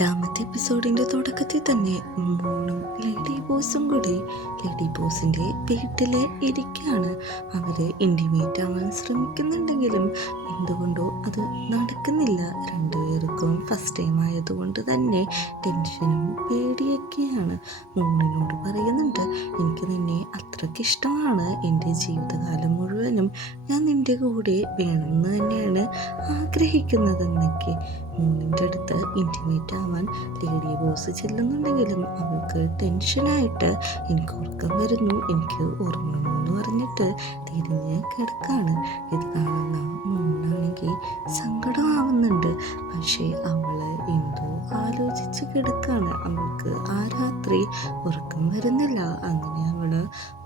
8ാമത്തെ എപ്പിസോഡിൻ്റെ തുടക്കത്തിൽ തന്നെ മോണും ലേഡി ബോസും കൂടി ലേഡി ബോസിൻ്റെ വീട്ടിൽ ഇരിക്കുകയാണ്. അവർ ഇൻറ്റിമേറ്റ് ആവാൻ ശ്രമിക്കുന്നുണ്ടെങ്കിലും എന്തുകൊണ്ടോ അത് നടക്കുന്നില്ല. രണ്ടുപേർക്കും ഫസ്റ്റ് ടൈം ആയതുകൊണ്ട് തന്നെ ടെൻഷനും പേടിയൊക്കെയാണ്. മോണിനോട് പറയുന്നുണ്ട്, എനിക്ക് നിന്നെ അത്രയ്ക്ക് ഇഷ്ടമാണ്, എൻ്റെ ജീവിതകാലം മുഴുവനും ഞാൻ നിൻ്റെ കൂടെ വേണമെന്ന് തന്നെയാണ് ആഗ്രഹിക്കുന്നതെന്നൊക്കെ. മോണിൻ്റെ അടുത്ത് ഇൻറ്റിമേറ്റ് ആവാൻ ലേഡി ബോസ് ചെല്ലുന്നുണ്ടെങ്കിലും അവൾക്ക് ടെൻഷനായിട്ട് എനിക്ക് ഉറക്കം വരുന്നു, എനിക്ക് ഉറങ്ങണമെന്ന് പറഞ്ഞിട്ട് തിരിഞ്ഞ് കിടക്കാണ്. ഇത് കാണുന്ന മോണാണെങ്കിൽ സങ്കടമാവുന്നുണ്ട്. പക്ഷേ അവള് എന്തോ ആലോചിച്ച് കിടക്കാണ്. അവൾക്ക് ആ രാത്രി ഉറക്കം വരുന്നില്ല. അങ്ങനെ അവള്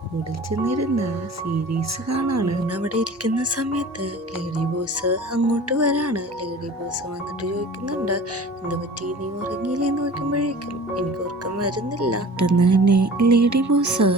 കൂടിൽ ചെന്നിരുന്ന് സീരീസ് കാണാണ്. അവിടെ ഇരിക്കുന്ന സമയത്ത് ലേഡി ബോസ് അങ്ങോട്ട് വരാണ്. ലേഡി ബോസ് വന്നിട്ട് ചോദിക്കുന്നുണ്ട്, എന്ത് പറ്റി, നീ ഉറങ്ങിയില്ലെന്ന് നോക്കുമ്പോഴേക്കും എനിക്ക് ഉറക്കം വരുന്നില്ല. പെട്ടെന്ന് തന്നെ ലേഡി ബോസ്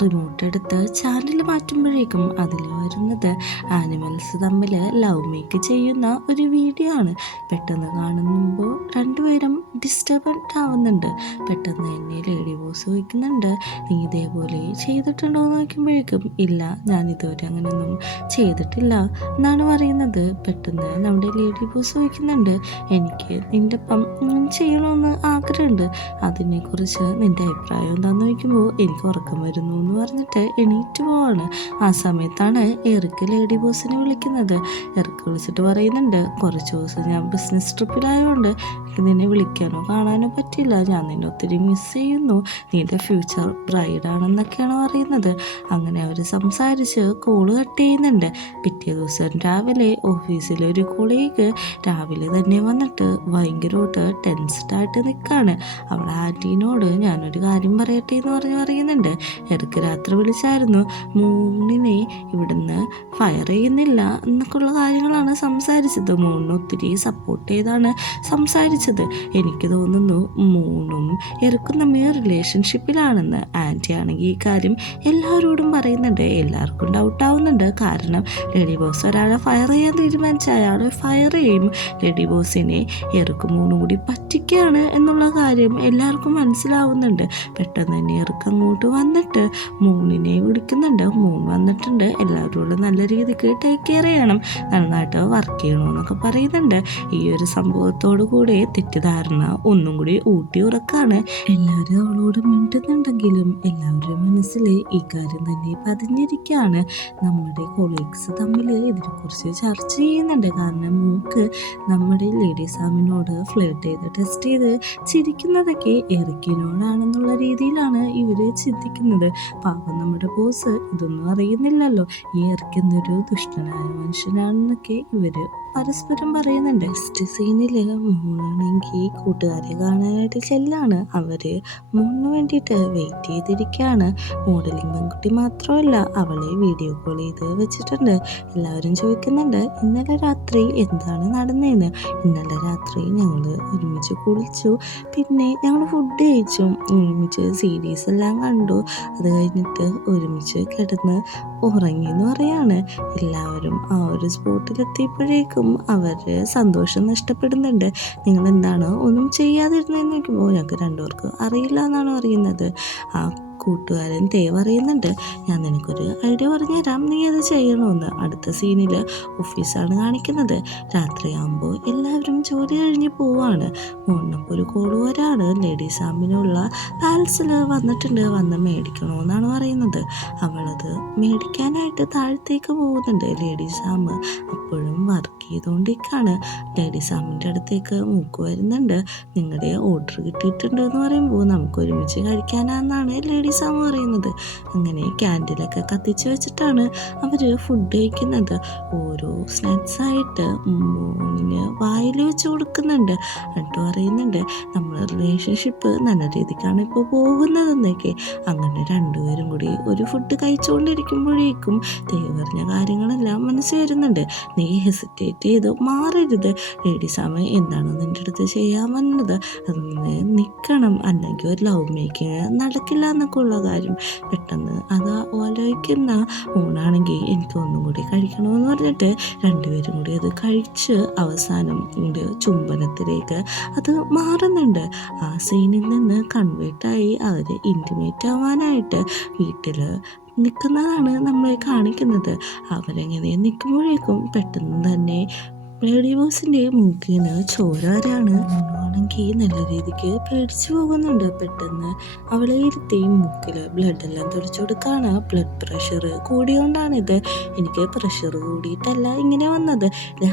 റിമോട്ട് എടുത്ത് ചാനൽ മാറ്റുമ്പോഴേക്കും അതിൽ വരുന്നത് ആനിമൽസ് തമ്മിൽ ലവ് മേക്ക് ചെയ്യുന്ന ഒരു വീഡിയോ ആണ്. പെട്ടെന്ന് കാണുമ്പോൾ രണ്ടുപേരും ഡിസ്റ്റർബൻഡ് ആവുന്നുണ്ട്. പെട്ടെന്ന് തന്നെ ലേഡി ബോസ് ചോദിക്കുന്നുണ്ട്, നീ ഇതേപോലെ ചെയ്തിട്ടുണ്ടോ എന്ന് നോക്കുമ്പോഴേക്കും ഇല്ല, ഞാൻ ഇതുവരെ അങ്ങനെയൊന്നും ചെയ്തിട്ടില്ല എന്നാണ് പറയുന്നത്. പെട്ടെന്ന് നമ്മുടെ ലേഡി ബോസ് ചോദിക്കുന്നുണ്ട്, എനിക്ക് നിൻ്റെ ഒപ്പം ചെയ്യണമെന്ന് ആഗ്രഹമുണ്ട്, അതിനെക്കുറിച്ച് നിൻ്റെ അഭിപ്രായം എന്താണെന്ന് ചോദിക്കുമ്പോൾ എനിക്ക് ഉറക്കം വരുന്നു എന്ന് പറഞ്ഞിട്ട് എണീറ്റ് പോവാണ്. ആ സമയത്താണ് എറിക്ക് ലേഡി ബോസിനെ വിളിക്കുന്നത്. എറിക്ക് വിളിച്ചിട്ട് പറയുന്നുണ്ട്, കുറച്ച് ദിവസം ഞാൻ ബിസിനസ് ട്രിപ്പിലായതുകൊണ്ട് എനിക്ക് നിന്നെ വിളിക്കാനോ കാണാനോ പറ്റില്ല, ഞാൻ നിന്നെ ഒത്തിരി മിസ് ചെയ്യുന്നു, നിന്റെ ഫ്യൂച്ചർ ബ്രൈഡാണെന്നൊക്കെയാണ് പറയുന്നത്. അങ്ങനെ അവർ സംസാരിച്ച് കോള് കട്ട് ചെയ്യുന്നുണ്ട്. പിറ്റേ ദിവസം രാവിലെ ഓഫീസിലെ ഒരു കൊളീഗ് രാവിലെ തന്നെ വന്നിട്ട് ഭയങ്കരമായിട്ട് ടെൻസ്ഡായിട്ട് നിൽക്കുകയാണ്. അവളെ ആൻറ്റീനോട് ഞാനൊരു കാര്യം പറയട്ടെ എന്ന് പറയുന്നുണ്ട്. എറിക്ക് രാത്രി വിളിച്ചായിരുന്നു, മൂണിനെ ഇവിടുന്ന് ഫയർ ചെയ്യുന്നില്ല എന്നൊക്കെയുള്ള കാര്യങ്ങളാണ് സംസാരിച്ചത്. മൂണിനെ ഒത്തിരി സപ്പോർട്ട് ചെയ്താണ് സംസാരിച്ചത്. എനിക്ക് തോന്നുന്നു മൂണും എറിക്കും തമ്മിൽ റിലേഷൻഷിപ്പിലാണെന്ന്. ആൻറ്റി ആണെങ്കിൽ ഈ കാര്യം എല്ലാവരോടും പറയുന്നുണ്ട്. എല്ലാവർക്കും ഡൗട്ടാവുന്നുണ്ട്. കാരണം ലേഡി ബോസ് ഒരാളെ ഫയർ ചെയ്യാൻ തീരുമാനിച്ച അയാളെ ഫയർ ചെയ്യും. ലേഡി ബോസിനെ എറിക്കും മൂന്നും കൂടി പറ്റിക്കുകയാണ് എന്നുള്ള കാര്യം എല്ലാവർക്കും മനസ്സിലാവുന്നുണ്ട്. പെട്ടെന്ന് തന്നെ എറിക്ക് അങ്ങോട്ട് വന്നിട്ട് മൂണിനെ വിളിക്കുന്നുണ്ട്. മൂൺ വന്നിട്ടുണ്ട്, എല്ലാവരോടും നല്ല രീതിക്ക് ടേക്ക് കെയർ ചെയ്യണം, നന്നായിട്ട് വർക്ക് ചെയ്യണമെന്നൊക്കെ പറയുന്നുണ്ട്. ഈ ഒരു സംഭവത്തോടു കൂടി തെറ്റിദ്ധാരണ ഒന്നും കൂടി ഊട്ടി ഉറക്കാണ്. എല്ലാവരും അവളോട് മിണ്ടുന്നുണ്ടെങ്കിലും എല്ലാവരുടെ മനസ്സിൽ ഈ കാര്യം തന്നെ പതിഞ്ഞിരിക്കുകയാണ്. നമ്മുടെ കൊളീഗ്സ് തമ്മിൽ ഇതിനെക്കുറിച്ച് ചർച്ച ചെയ്യുന്നുണ്ട്. കാരണം മൂക്ക് നമ്മുടെ ലേഡി സാമിനോട് ഫ്ലേർട്ട് ചെയ്ത് ടെസ്റ്റ് ചെയ്ത് ചിരിക്കുന്നതൊക്കെ എറിക്കിനോടാണെന്നുള്ള രീതിയിലാണ് ഇവർ ചിന്തിക്കുന്നത്. പാവം നമ്മുടെ ബോസ് ഇതൊന്നും അറിയുന്നില്ലല്ലോ, ഈ എറിക്കുന്നൊരു ദുഷ്ടനായ മനുഷ്യനാണെന്നൊക്കെ ഇവര് പരസ്പരം പറയുന്നുണ്ട്. നെക്സ്റ്റ് സീനില് മൂന്നാണെങ്കിൽ കൂട്ടുകാരെ കാണാനായിട്ട് ചെല്ലാണ്. അവര് മൂന്നിന് വേണ്ടിയിട്ട് വെയിറ്റ് ചെയ്തിരിക്കുകയാണ്. മോഡലിംഗ് പെൺകുട്ടി മാത്രമല്ല, അവളെ വീഡിയോ കോൾ ചെയ്ത് വെച്ചിട്ടുണ്ട്. എല്ലാവരും ചോദിക്കുന്നുണ്ട്, ഇന്നലെ രാത്രി എന്താണ് നടന്നതെന്ന്. ഇന്നലെ രാത്രി ഞങ്ങൾ ഒരുമിച്ച് കുളിച്ചു, പിന്നെ ഞങ്ങൾ ഫുഡ് കഴിച്ചു, ഒരുമിച്ച് സീരീസ് എല്ലാം കണ്ടു, അത് കഴിഞ്ഞിട്ട് ഒരുമിച്ച് കിടന്ന് ഉറങ്ങി എന്ന് പറയാണ്. എല്ലാവരും ആ ഒരു സ്പോട്ടിലെത്തിയപ്പോഴേക്കും അവരുടെ സന്തോഷം നഷ്ടപ്പെടുന്നുണ്ട്. നിങ്ങൾ എന്താണ് ഒന്നും ചെയ്യാതിരുന്നതെന്ന് നോക്കുമ്പോൾ ഞങ്ങൾക്ക് രണ്ടുപേർക്കും അറിയില്ല എന്നാണ് പറയുന്നത്. ആ കൂട്ടുകാരൻ പറയുന്നുണ്ട്, ഞാൻ നിനക്കൊരു ഐഡിയ പറഞ്ഞു തരാം, നീ അത് ചെയ്യണമെന്ന്. അടുത്ത സീനിൽ ഓഫീസാണ് കാണിക്കുന്നത്. രാത്രിയാകുമ്പോൾ എല്ലാവരും ജോലി കഴിഞ്ഞ് പോവാണ്. മോണിനപ്പോൾ ഒരു കോള് വരാണ്. ലേഡി സാമിനുള്ള പാൽസിൽ വന്നിട്ടുണ്ട്, വന്ന് മേടിക്കണമെന്നാണ് പറയുന്നത്. അവളത് മേടിക്കാനായിട്ട് താഴത്തേക്ക് പോകുന്നുണ്ട്. ലേഡി സാം അപ്പോഴും വർക്ക് ചെയ്തുകൊണ്ടിരിക്കുകയാണ്. ലേഡി സാമിൻ്റെ അടുത്തേക്ക് മൂക്ക് വരുന്നുണ്ട്. നിങ്ങളുടെ ഓർഡർ കിട്ടിയിട്ടുണ്ട് എന്ന് പറയുമ്പോൾ നമുക്ക് ഒരുമിച്ച് കഴിക്കാനാണെന്നാണ് ലേഡി സാം പറയുന്നത്. അങ്ങനെ ക്യാൻഡിലൊക്കെ കത്തിച്ച് വെച്ചിട്ടാണ് അവർ ഫുഡ് കഴിക്കുന്നത്. ഓരോ സ്നാക്സായിട്ട് മൂന്നിന് വായിൽ വെച്ച് കൊടുക്കുന്നുണ്ട്. എന്നിട്ട് പറയുന്നുണ്ട്, നമ്മുടെ റിലേഷൻഷിപ്പ് നല്ല രീതിക്കാണ് ഇപ്പോൾ പോകുന്നതെന്നൊക്കെ. അങ്ങനെ രണ്ടുപേരും കൂടി ഒരു ഫുഡ് കഴിച്ചുകൊണ്ടിരിക്കുമ്പോഴേക്കും പറഞ്ഞ കാര്യങ്ങളെല്ലാം മനസ്സിൽ വരുന്നുണ്ട്. നീ ഹെസിറ്റേറ്റ് ചെയ്ത് മാറരുത്, ലേഡി സാമ എന്താണോ നിൻ്റെ അടുത്ത് ചെയ്യാൻ വന്നത് അതൊന്ന് നിൽക്കണം, അല്ലെങ്കിൽ ഒരു ലവ് മേക്കിങ് നടക്കില്ല എന്നൊക്കെ ഉള്ള കാര്യം. പെട്ടെന്ന് അത് ആലോചിക്കുന്ന ഊണാണെങ്കിൽ എനിക്ക് ഒന്നും കൂടി കഴിക്കണമെന്ന് പറഞ്ഞിട്ട് രണ്ടുപേരും കൂടി അത് കഴിച്ച് അവസാനം ഒരു ചുംബനത്തിലേക്ക് അത് മാറുന്നുണ്ട്. ആ സീനിൽ നിന്ന് കൺവേർട്ടായി അവർ ഇൻറ്റിമേറ്റ് ആവാനായിട്ട് വീട്ടിൽ നിൽക്കുന്നതാണ് നമ്മളെ കാണിക്കുന്നത്. അവരെങ്ങനെ നിൽക്കുമ്പോഴേക്കും പെട്ടെന്ന് തന്നെ ലേഡി ബോസിൻ്റെ മൂക്കിൽ നിന്ന് ചോര വരാണ്. ആണെങ്കിൽ നല്ല രീതിക്ക് പേടിച്ചു പോകുന്നുണ്ട്. പെട്ടെന്ന് അവളെ ഇരുത്തി മൂക്കിൽ ബ്ലഡെല്ലാം തുടച്ചു കൊടുക്കാണ്. ബ്ലഡ് പ്രഷർ കൂടിയോണ്ടാണിത്. എനിക്ക് പ്രഷർ കൂടിയിട്ടല്ല ഇങ്ങനെ വന്നത്,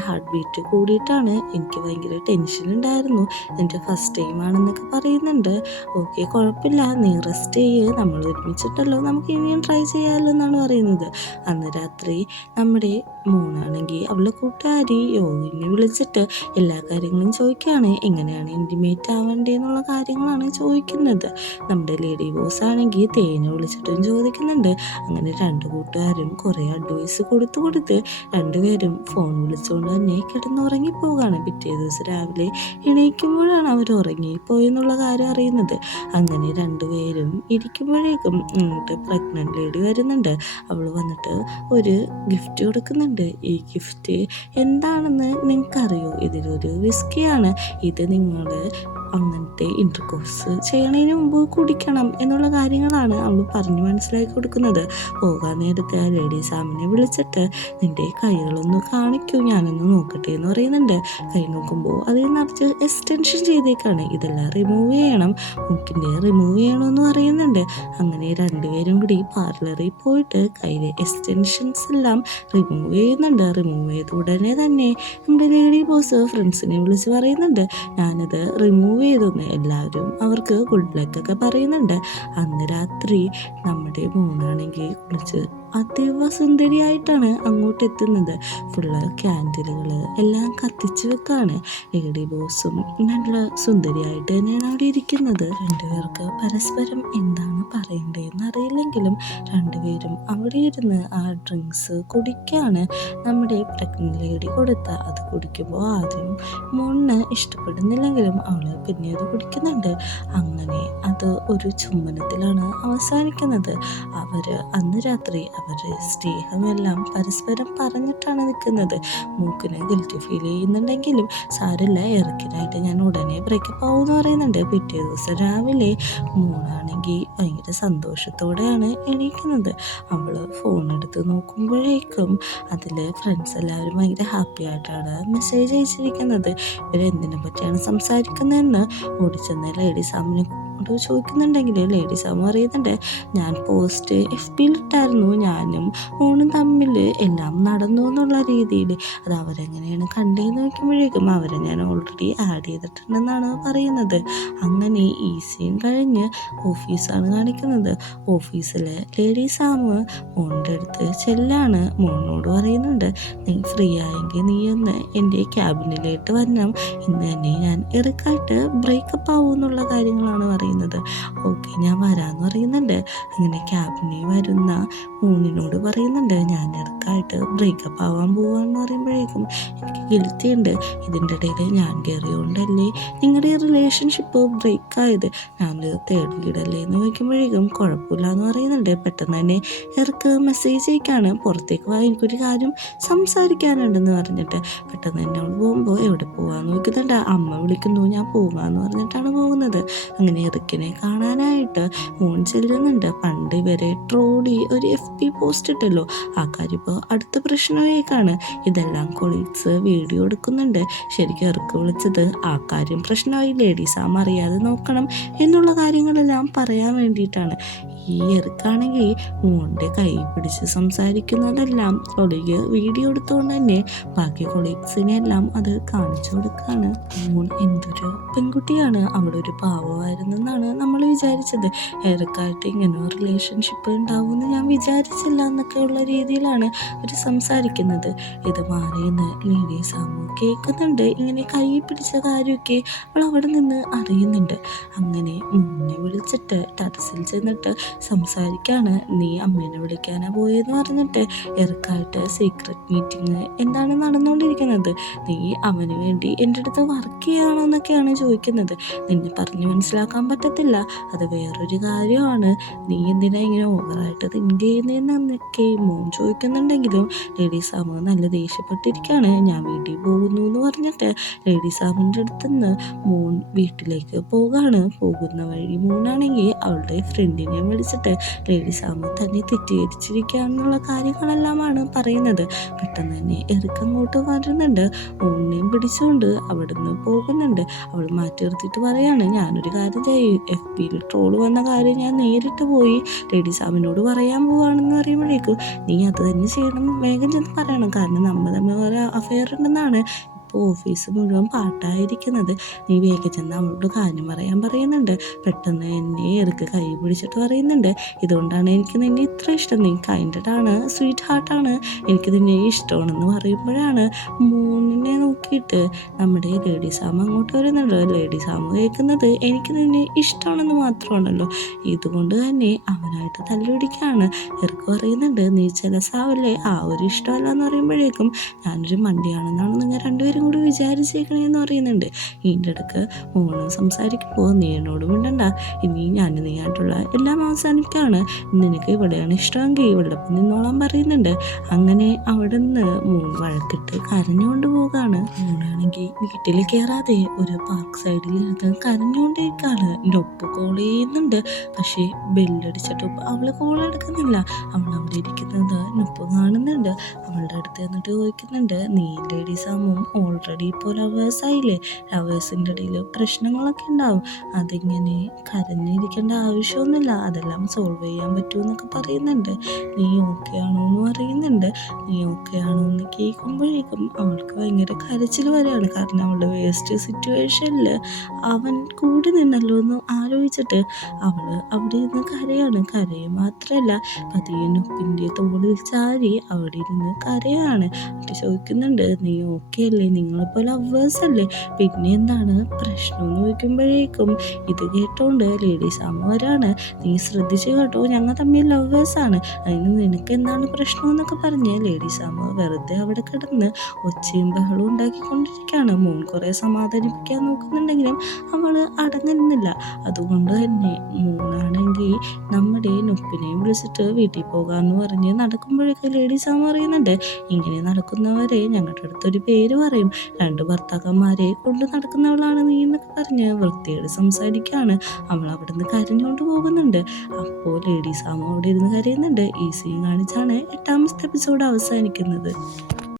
ഹാർട്ട് ബീറ്റ് കൂടിയിട്ടാണ്. എനിക്ക് ഭയങ്കര ടെൻഷൻ ഉണ്ടായിരുന്നു, എൻ്റെ ഫസ്റ്റ് ടൈം ആണെന്നൊക്കെ പറയുന്നുണ്ട്. ഓക്കെ, കുഴപ്പമില്ല, നീ റെസ്റ്റ് ചെയ്യ്, നമ്മൾ ഒരുമിച്ചിട്ടല്ലോ, നമുക്ക് ഇനിയും ട്രൈ ചെയ്യാമല്ലോ എന്നാണ് പറയുന്നത്. അന്ന് രാത്രി നമ്മുടെ മൂന്നാണെങ്കിൽ അവളുടെ കൂട്ടുകാരി യോഗിനെ വിളിച്ചിട്ട് എല്ലാ കാര്യങ്ങളും ചോദിക്കുകയാണ്. എങ്ങനെയാണ് ഇൻറ്റിമേറ്റ് ആവേണ്ടതെന്നുള്ള കാര്യങ്ങളാണ് ചോദിക്കുന്നത്. നമ്മുടെ ലേഡി ബോസ് ആണെങ്കിൽ തേനെ വിളിച്ചിട്ടും ചോദിക്കുന്നുണ്ട്. അങ്ങനെ രണ്ട് കൂട്ടുകാരും കുറേ അഡ്വൈസ് കൊടുത്ത് രണ്ടുപേരും ഫോൺ വിളിച്ചുകൊണ്ട് തന്നെ കിടന്നുറങ്ങിപ്പോവുകയാണ്. പിറ്റേ ദിവസം രാവിലെ എണീക്കുമ്പോഴാണ് അവർ ഉറങ്ങിപ്പോയെന്നുള്ള കാര്യം അറിയുന്നത്. അങ്ങനെ രണ്ടുപേരും ഇരിക്കുമ്പോഴേക്കും ഇങ്ങോട്ട് പ്രഗ്നൻ്റ് ലേഡി വരുന്നുണ്ട്. അവൾ വന്നിട്ട് ഒരു ഗിഫ്റ്റ് കൊടുക്കുന്നുണ്ട്. ഈ ഗിഫ്റ്റ് എന്താണെന്ന് നിങ്ങൾക്കറിയോ? ഇതിലൊരു വിസ്കിയാണ്. ഇത് നിങ്ങൾ അങ്ങനത്തെ ഇൻ്റർകോഴ്സ് ചെയ്യണതിന് മുമ്പ് കുടിക്കണം എന്നുള്ള കാര്യങ്ങളാണ് അവൾ പറഞ്ഞ് മനസ്സിലാക്കി കൊടുക്കുന്നത്. പോകാൻ നേരത്തെ ലേഡി സാമിനെ വിളിച്ചിട്ട് നിൻ്റെ കൈകളൊന്ന് കാണിക്കൂ, ഞാനൊന്ന് നോക്കട്ടെ എന്ന് പറയുന്നുണ്ട്. കൈ നോക്കുമ്പോൾ അതിൽ നിറച്ച് എക്സ്റ്റൻഷൻ ചെയ്തേക്കാണ്. ഇതെല്ലാം റിമൂവ് ചെയ്യണം, മൂക്കിൻ്റെ റിമൂവ് ചെയ്യണമെന്ന് പറയുന്നുണ്ട്. അങ്ങനെ രണ്ടുപേരും കൂടി പാർലറിൽ പോയിട്ട് കയ്യിലെ എക്സ്റ്റൻഷൻസ് എല്ലാം റിമൂവ് ചെയ്യുന്നുണ്ട്. റിമൂവ് ചെയ്ത ഉടനെ തന്നെ നമ്മുടെ ലേഡി ബോസ് ഫ്രണ്ട്സിനെ വിളിച്ച് പറയുന്നുണ്ട്, ഞാനിത് റിമൂവ് ചെയ്തെന്ന്. എല്ലാവരും അവർക്ക് ഗുഡ് ലക്കൊക്കെ പറയുന്നുണ്ട്. അന്ന് രാത്രി നമ്മുടെ മൂന്നാണെങ്കിൽ കുളിച്ച് അതീവ സുന്ദരിയായിട്ടാണ് അങ്ങോട്ട് എത്തുന്നത്. ഫുള്ള് ക്യാൻഡിലുകൾ എല്ലാം കത്തിച്ച് വെക്കാണ്. ലേഡി ബോസും നല്ല സുന്ദരിയായിട്ട് തന്നെയാണ് അവിടെ ഇരിക്കുന്നത്. രണ്ടുപേർക്ക് പരസ്പരം എന്താണ് പറയേണ്ടതെന്ന് അറിയില്ലെങ്കിലും രണ്ടുപേരും അവിടെ ഇരുന്ന് ആ ഡ്രിങ്ക്സ് കുടിക്കുകയാണ്. നമ്മുടെ പ്രഗ്നൻ്റ് ലേഡി കൊടുത്ത അത് കുടിക്കുമ്പോൾ ആദ്യം മോണിന് ഇഷ്ടപ്പെടുന്നില്ലെങ്കിലും അവൾ പിന്നെ അത് കുടിക്കുന്നുണ്ട്. അങ്ങനെ അത് ഒരു ചുംബനത്തിലാണ് അവസാനിക്കുന്നത്. അവർ അന്ന് രാത്രി അവരുടെ സ്നേഹമെല്ലാം പരസ്പരം പറഞ്ഞിട്ടാണ് നിൽക്കുന്നത്. മൂക്കിന് ഗിൽറ്റി ഫീൽ ചെയ്യുന്നുണ്ടെങ്കിലും സാരമില്ല, ഇറക്കിനായിട്ട് ഞാൻ ഉടനെ ബ്രേക്കപ്പ് ആവുമെന്ന് പറയുന്നുണ്ട്. പിറ്റേ ദിവസം രാവിലെ മൂന്നാണെങ്കിൽ ഭയങ്കര സന്തോഷത്തോടെയാണ് എണീക്കുന്നത്. അവൾ ഫോൺ എടുത്ത് നോക്കുമ്പോഴേക്കും അതിൽ ഫ്രണ്ട്സ് എല്ലാവരും ഭയങ്കര ഹാപ്പി ആയിട്ടാണ് മെസ്സേജ് അയച്ചിരിക്കുന്നത്. ഇവരെന്തിനെ പറ്റിയാണ് സംസാരിക്കുന്നതെന്ന് ഓടിച്ചെന്ന് ലേഡി സാമിനെ ചോദിക്കുന്നുണ്ടെങ്കിൽ ലേഡി സാം അറിയുന്നുണ്ട്, ഞാൻ പോസ്റ്റ് FB ഇട്ടായിരുന്നു, ഞാനും മോനും തമ്മിൽ എല്ലാം നടന്നു എന്നുള്ള രീതിയിൽ. അത് അവരെങ്ങനെയാണ് കണ്ടതെന്ന് നോക്കുമ്പോഴേക്കും അവരെ ഞാൻ ഓൾറെഡി ആഡ് ചെയ്തിട്ടുണ്ടെന്നാണ് പറയുന്നത്. അങ്ങനെ ഈ സീൻ കഴിഞ്ഞ് ഓഫീസാണ് കാണിക്കുന്നത്. ഓഫീസിൽ ലേഡി സാം മോളുടെ അടുത്ത് ചെല്ലാണ്. മോളിനോട് പറയുന്നുണ്ട്, നീ ഫ്രീ ആയെങ്കിൽ നീ ഒന്ന് എൻ്റെ ക്യാബിനിലേക്ക് വരണം, ഇന്ന് തന്നെ ഞാൻ ഇറക്കായിട്ട് ബ്രേക്കപ്പ് ആവും എന്നുള്ള കാര്യങ്ങളാണ് പറയുന്നത്. ഓക്കെ, ഞാൻ വരാമെന്ന് പറയുന്നുണ്ട്. അങ്ങനെ ക്യാബിനിൽ വരുന്ന മൂന്നിനോട് പറയുന്നുണ്ട്, ഞാൻ ഇറക്കായിട്ട് ബ്രേക്കപ്പ് ആവാൻ പോവാന്ന് പറയുമ്പോഴേക്കും എനിക്ക് ഗിൽറ്റി ഉണ്ട്. ഇതിൻ്റെ ഇടയിൽ ഞാൻ കയറിയോണ്ടല്ലേ നിങ്ങളുടെ റിലേഷൻഷിപ്പ് ബ്രേക്കായത്, ഞാൻ തേർഡ് വീടല്ലേ എന്ന് ചോദിക്കുമ്പോഴേക്കും കുഴപ്പമില്ല എന്ന് പറയുന്നുണ്ട്. പെട്ടെന്ന് തന്നെ ഇറക്ക് മെസ്സേജ് അയക്കാണ്, പുറത്തേക്ക് പോയാൽ എനിക്കൊരു കാര്യം സംസാരിക്കാനുണ്ടെന്ന് പറഞ്ഞിട്ട്. പെട്ടെന്ന് തന്നെ അവൾ പോകുമ്പോൾ എവിടെ പോകാമെന്ന് നോക്കുന്നുണ്ട്. അമ്മ വിളിക്കുന്നു, ഞാൻ പോകാമെന്ന് പറഞ്ഞിട്ടാണ് പോകുന്നത്. അങ്ങനെ ഇറക്കിനെ കാണാനായിട്ട് മോൻ ചെല്ലുന്നുണ്ട്. പണ്ട് ഇവരെ ട്രോളി ഒരു FB പോസ്റ്റ് ഇട്ടല്ലോ, ആ കാര്യം ഇപ്പോൾ അടുത്ത പ്രശ്നമായേക്കാണ്. ഇതെല്ലാം കൊളീഗ്സ് വീഡിയോ എടുക്കുന്നുണ്ട്. ശരിക്കും ഇറക്ക് വിളിച്ചത് ആ കാര്യം പ്രശ്നമായി, ലേഡീസാം അറിയാതെ നോക്കണം എന്നുള്ള കാര്യങ്ങളെല്ലാം പറയാൻ വേണ്ടിയിട്ടാണ്. ഈ ഇറക്കാണെങ്കിൽ മോൻ്റെ കൈ പിടിച്ച് സംസാരിക്കുന്നതെല്ലാം കൊളീഗ് വീഡിയോ എടുത്തുകൊണ്ട് തന്നെ ബാക്കി കൊളീഗ്സിനെല്ലാം അത് കാണിച്ചു കൊടുക്കുകയാണ്. മോൻ എന്തൊരു പെൺകുട്ടിയാണ്, അവിടെ ഒരു പാവമായിരുന്നെന്നാണ് നമ്മൾ വിചാരിച്ചത്. ഇറക്കായിട്ട് ഇങ്ങനെ റിലേഷൻഷിപ്പ് ഉണ്ടാവുമെന്ന് ഞാൻ വിചാരിച്ചില്ല എന്നൊക്കെയുള്ള രീതിയിലാണ് അവർ സംസാരിക്കുന്നത്. ഇത് മാറിയെന്ന് ലേഡി സാമു കേൾക്കുന്നുണ്ട്. ഇങ്ങനെ കൈ പിടിച്ച കാര്യമൊക്കെ അവൾ അവിടെ നിന്ന് അറിയുന്നുണ്ട്. അങ്ങനെ മോനെ വിളിച്ചിട്ട് ടെറസിൽ ചെന്നിട്ട് സംസാരിക്കാണ്. നീ അമ്മേനെ വിളിക്കാനാ പോയെന്ന് പറഞ്ഞിട്ട് എറിക്കായിട്ട് സീക്രട്ട് മീറ്റിംഗ് എന്താണ് നടന്നുകൊണ്ടിരിക്കുന്നത്, നീ അവന് വേണ്ടി എൻ്റെ അടുത്ത് വർക്ക് ചെയ്യുകയാണോ എന്നൊക്കെയാണ് ചോദിക്കുന്നത്. നിന്നെ പറഞ്ഞ് മനസ്സിലാക്കാൻ പറ്റത്തില്ല, അത് വേറൊരു കാര്യമാണ്, നീ എന്തിനാ ഇങ്ങനെ ഓവറായിട്ട് തിങ്ക് ചെയ്യുന്നതെന്നൊക്കെ മോൻ ചോദിക്കുന്നുണ്ടെങ്കിലും ലേഡി സാമു നല്ല ദേഷ്യപ്പെട്ടിരിക്കുകയാണ്. ഞാൻ വീട്ടിൽ പോകുന്നു എന്ന് പറഞ്ഞിട്ട് ലേഡി സാമിൻ്റെ അടുത്തുനിന്ന് മോൻ വീട്ടിലേക്ക് പോകുന്ന വഴി മോനാണെങ്കിൽ അവളുടെ ഫ്രണ്ടിനെ വിളിച്ചിട്ട് ലേഡി സാമു തന്നെ തെറ്റിദ്ധരിച്ചിരിക്കുകയാണെന്നുള്ള കാര്യങ്ങളെല്ലാമാണ് പറയുന്നത്. പെട്ടെന്ന് തന്നെ എറിക്കങ്ങോട്ട് വരുന്നുണ്ട്, മോനെയും പിടിച്ചുകൊണ്ട് അവിടുന്ന് പോകുന്നുണ്ട്. അവൾ മാറ്റി നിർത്തിയിട്ട് പറയാണ്, ഞാനൊരു കാര്യം ചെയ്യും, FBയിൽ ട്രോള് വന്ന കാര്യം ഞാൻ നേരിട്ട് പോയി ലേഡി സാമിനോട് പറയാൻ പോവാണെന്ന് പറയുമ്പോഴേക്കും നീ അത് തന്നെ ചെയ്യണം, വേഗം ചെന്ന് പറയണം, കാരണം നമ്മൾ തമ്മിൽ ഒരു അഫെയർ ഉണ്ടെന്നാണ് ഇപ്പോൾ ഓഫീസ് മുഴുവൻ പാട്ടായിരിക്കുന്നത്, നീ വേഗം ചെന്ന് അവളോട് കാര്യം പറയാൻ പറയുന്നുണ്ട്. പെട്ടെന്ന് എന്നെ എറിക്ക് കൈ പിടിച്ചിട്ട് പറയുന്നുണ്ട്, ഇതുകൊണ്ടാണ് എനിക്ക് നിന്നെ ഇത്ര ഇഷ്ടം, നീ കൈൻഡാണ്, സ്വീറ്റ് ഹാർട്ടാണ്, എനിക്ക് നിന്നെ ഇഷ്ടമാണെന്ന് പറയുമ്പോഴാണ് മൂന്നിനെ നോക്കിയിട്ട് നമ്മുടെ ലേഡി സാമ അങ്ങോട്ട് വരുന്നുണ്ട്. ലേഡി സാമ കേൾക്കുന്നത് എനിക്ക് നിന്നെ ഇഷ്ടമാണെന്ന് മാത്രമാണല്ലോ, ഇതുകൊണ്ട് തന്നെ അവനായിട്ട് തല്ലുപിടിക്കുകയാണ്. എറിക്ക് പറയുന്നുണ്ട്, നീ ചിലസാവല്ലേ, ആ ഒരു ഇഷ്ടമല്ല എന്ന് പറയുമ്പോഴേക്കും ഞാനൊരു മണ്ടിയാണെന്നാണ് നിങ്ങൾ രണ്ടുപേരും കൂടി വിചാരിച്ചേക്കണേന്ന് പറയുന്നുണ്ട്. ഇതിൻ്റെ ഇടയ്ക്ക് മോള് സംസാരിക്കുമ്പോൾ നീ എന്നോട് മിണ്ടണ്ട, ഇനി ഞാൻ നീയായിട്ടുള്ള എല്ലാം അവസാനിക്കുകയാണ്, നിനക്ക് ഇവിടെയാണ് ഇഷ്ടമെങ്കിൽ ഇവിടെ നിന്നോളാൻ പറയുന്നുണ്ട്. അങ്ങനെ അവിടെ നിന്ന് മോൻ വഴക്കിട്ട് കരഞ്ഞുകൊണ്ട് പോകാണ്. മോനാണെങ്കിൽ വീട്ടിൽ കയറാതെ ഒരു പാർക്ക് സൈഡിൽ ഇരുന്ന് കരഞ്ഞുകൊണ്ടേക്കാണ്. നൊപ്പ് കോൾ ചെയ്യുന്നുണ്ട്, പക്ഷേ ബെല്ലടിച്ചിട്ട് അവള് കോൾ എടുക്കുന്നില്ല. അവൾ അവിടെ ഇരിക്കുന്നത് നൊപ്പ് കാണുന്നുണ്ട്. അവളുടെ അടുത്ത് എന്നിട്ട് ചോദിക്കുന്നുണ്ട്, നീ ലേഡി സാമും ഓൾറെഡി ഇപ്പോൾ ലവേഴ്സായില്ലേ, ലവേഴ്സിൻ്റെ ഇടയിൽ പ്രശ്നങ്ങളൊക്കെ ഉണ്ടാവും, അതിങ്ങനെ കരഞ്ഞിരിക്കേണ്ട ആവശ്യമൊന്നുമില്ല, അതെല്ലാം സോൾവ് ചെയ്യാൻ പറ്റുമെന്നൊക്കെ പറയുന്നുണ്ട്. നീ ഓക്കെ ആണോ എന്ന് പറയുന്നുണ്ട്. നീ ഓക്കെ ആണോ എന്ന് കേൾക്കുമ്പോഴേക്കും അവൾക്ക് ഭയങ്കര കരച്ചിൽ വരെയാണ്, കാരണം അവളുടെ വേസ്റ്റ് സിറ്റുവേഷനിൽ അവൻ കൂടി നിന്നല്ലോ എന്ന് ആലോചിച്ചിട്ട് അവൾ അവിടെ ഇരുന്ന് കരയും മാത്രമല്ല പതിയെ നൊപ്പിൻ്റെ തോളിൽ ചാരി അവിടെ ഇരുന്ന് കരയാണ്. എന്നിട്ട് ചോദിക്കുന്നുണ്ട്, നീ ഓക്കെ അല്ലേ, നിങ്ങളിപ്പോൾ ലവേഴ്സ് അല്ലേ, പിന്നെ എന്താണ് പ്രശ്നം എന്ന് ചോദിക്കുമ്പോഴേക്കും ഇത് കേട്ടോണ്ട് ലേഡി സാമു വരാണ്. നീ ശ്രദ്ധിച്ച് കേട്ടോ, ഞങ്ങൾ തമ്മിൽ ലവേഴ്സാണ്, അതിന് നിനക്ക് എന്താണ് പ്രശ്നം എന്നൊക്കെ പറഞ്ഞ് ലേഡി സാമു വെറുതെ അവിടെ കിടന്ന് ഒച്ചയും ബഹളവും ഉണ്ടാക്കിക്കൊണ്ടിരിക്കുകയാണ്. മോൻ കുറേ സമാധാനിപ്പിക്കാൻ നോക്കുന്നുണ്ടെങ്കിലും അവൾ അടങ്ങുന്നില്ല. അതുകൊണ്ട് തന്നെ മോനാണെങ്കിൽ നമ്മുടെ നൊപ്പിനെയും വിളിച്ചിട്ട് വീട്ടിൽ പോകാമെന്ന് പറഞ്ഞ് നടക്കുമ്പോഴേക്ക് ലേഡി സാമു അറിയുന്നുണ്ട്, ഇങ്ങനെ നടക്കുന്നവരെ ഞങ്ങളുടെ അടുത്തൊരു പേര് പറയും, 2 ഭർത്താക്കന്മാരെ കൊണ്ട് നടക്കുന്നവളാണ് നീ എന്നൊക്കെ പറഞ്ഞ് വൃത്തിയോട് സംസാരിക്കുകയാണ്. അവൾ അവിടെ നിന്ന് കരഞ്ഞുകൊണ്ട് പോകുന്നുണ്ട്. അപ്പോൾ ലേഡി സാമു അവിടെ ഇരുന്ന് കരയുന്നുണ്ട്. ഈ സീൻ കാണിച്ചാണ് 8ാമത്തെ എപ്പിസോഡ് അവസാനിക്കുന്നത്.